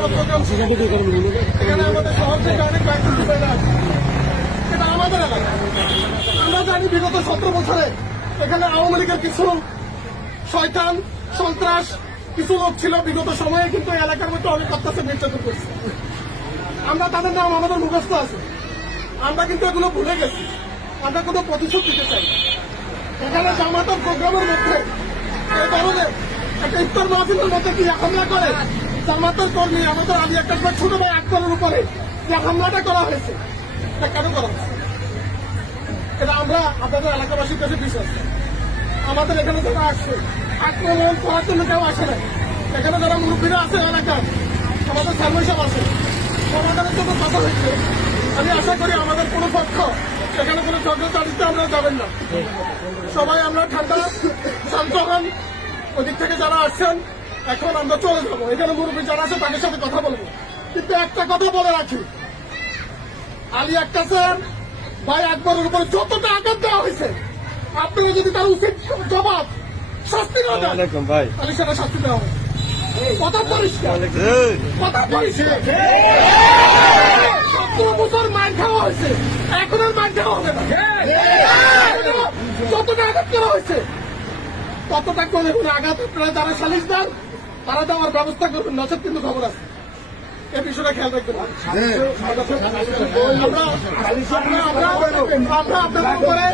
বড় প্রোগ্রাম ছিল। এখানে আমাদের শহর থেকে অনেক কয়েকজন ডিজাইনার আছে। এটা আমাদের এলাকা। আমরা জানি বিগত 17 বছরে এখানে আওয়ামী লীগের কিছু শয়তান সন্ত্রাস কিছু লোক ছিল, বিগত সময়ে কিন্তু এই এলাকার মধ্যে অনেক অত্যাচার নির্যাতন করছে। আমরা তাদের নাম আমাদের মুখস্থ আছে, আমরা কিন্তু এগুলো ভুলে গেছি। আমরা কোনো প্রতিশোধ দিতে চাই। এখানে জামাতের প্রোগ্রামের মধ্যে এই ধরনের একটা ইফতার মাহফিলের মধ্যে কি হামলা করে জামাতের কর্মী আমাদের আলী একটা ছোট ভাই আকবরের উপরে যে হামলাটা করা হয়েছে, এটা কেন করা হয়েছে? এটা আমরা আপনাদের এলাকাবাসীর কাছে বিশ্বাস। আমাদের এখানে যারা আসছে আক্রমণ করার জন্য কেউ আসে না। এখানে যারা মুরব্বীরা আছে এলাকার, আমাদের সামনে সব আছে, সমাধানের জন্য কথা হয়েছে। আমি আশা করি আমাদের কোনো পক্ষ এখানে কোনো ঝগড়াঝাটিতে আমরা যাবেন না। সবাই আমরা ঠান্ডা শান্ত হন। ওদিক থেকে যারা আসছেন এখন আমরা চলে যাবো। এখানে মুরব্বী যারা আছে তাদের সাথে কথা বলবো। কিন্তু একটা কথা বলে রাখি, আলী আক্কাসের ভাই আকবরের উপরে যতটা আঘাত দেওয়া হয়েছে, আপনারা যদি তার উচিত জবাব শাস্তি না দেন তাহলে সেটা শাস্তি দেওয়া হবে। কথা পরিষ্কার, কথা পরিষ্কার। 17 বছর মার খাওয়া হয়েছে, এখন আর মার খাওয়া হবে না। যতটা আঘাত করা হয়েছে ততটা করে আঘাত আপনারা যারা সালিশ দেন তারা দেওয়ার ব্যবস্থা করবেন, নচেত কিন্তু খবর আছে। এই বিষয়টা খেয়াল রাখবেন। আমরা আপনাদের উপরে